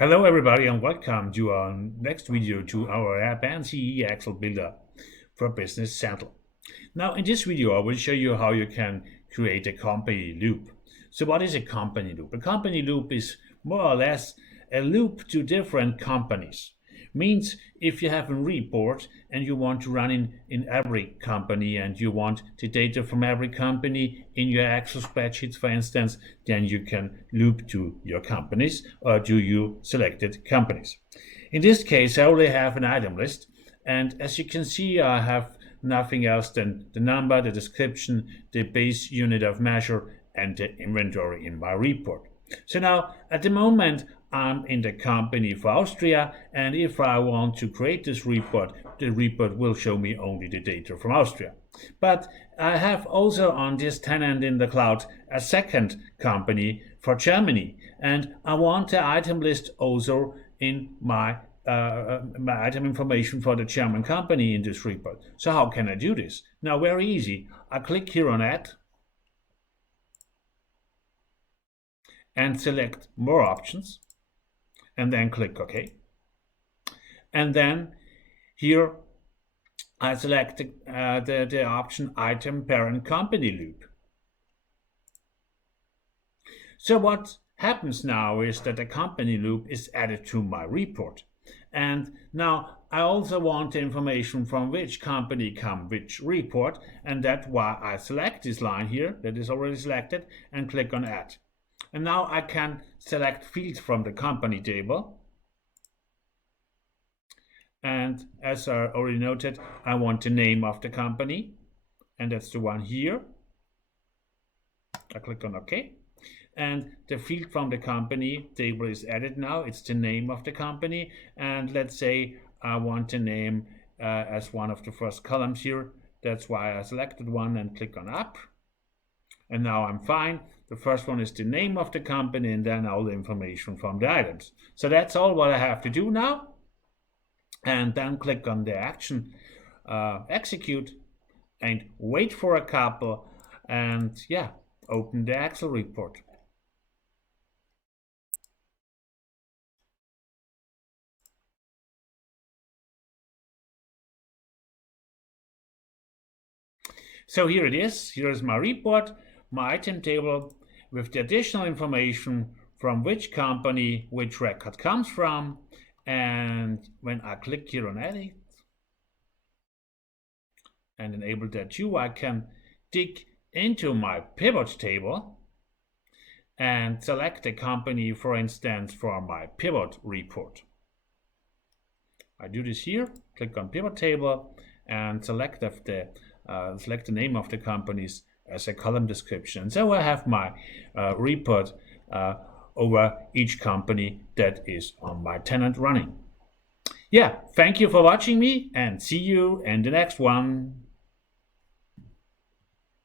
Hello everybody and welcome to our next video to our app NCE Excel Builder for Business Central. Now in this video I will show you how you can create a company loop. So what is a company loop? A company loop is more or less a loop to different companies. Means if you have a report and you want to run in every company and you want the data from every company in your Excel spreadsheets, for instance, then you can loop to your companies or to your selected companies. In this case, I only have an item list, and as you can see, I have nothing else than the number, the description, the base unit of measure, and the inventory in my report. So now, at the moment, I'm in the company for Austria, and if I want to create this report, the report will show me only the data from Austria. But I have also on this tenant in the cloud a second company for Germany, and I want the item list also in my item information for the German company in this report. So how can I do this? Now, very easy. I click here on Add and select More Options, and then click OK. And then here I select the option Item Parent Company Loop. So what happens now is that the company loop is added to my report. And now I also want the information from which company come which report, and that's why I select this line here that is already selected and click on Add. And now I can select fields from the company table. And as I already noted, I want the name of the company, and that's the one here. I click on OK. And the field from the company table is added now. It's the name of the company. And let's say I want the name as one of the first columns here. That's why I selected one and click on Up. And now I'm fine. The first one is the name of the company and then all the information from the items. So that's all what I have to do now. And then click on the action, execute, and wait for a couple, and yeah, open the Excel report. So here it is. Here is my report, my item table with the additional information from which company which record comes from. And when I click here on Edit and enable that too, I can dig into my pivot table and select a company, for instance, for my pivot report. I do this here, click on pivot table and select the name of the companies as a column description. So I have my report over each company that is on my tenant running. Yeah, thank you for watching me and see you in the next one.